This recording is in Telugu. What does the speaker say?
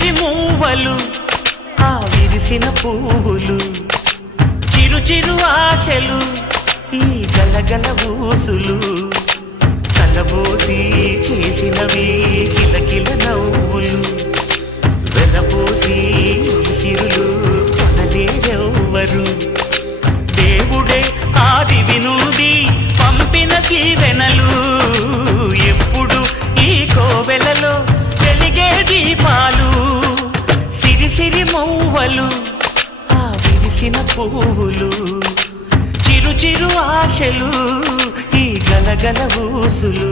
సిరి మూవలు ఆ విరిసిన పువ్వులు చిరు చిరు ఆశలు ఈ గలగల ఊసులు కలబోసి చేసినవి కిలకిల నవ్వులు వెలబోసి సిరులు కొనలేరెవ్వరు దేవుడే ఆదివి నుండి పంపిన దీవెనలు ఎప్పుడు ఈ కోవెలలో వెలిగే దీపాలు సిరి సిరి మౌవలు ఆ విరిసిన పువ్వులు చిరు చిరు ఆశలు ఈ గలగల ఊసులు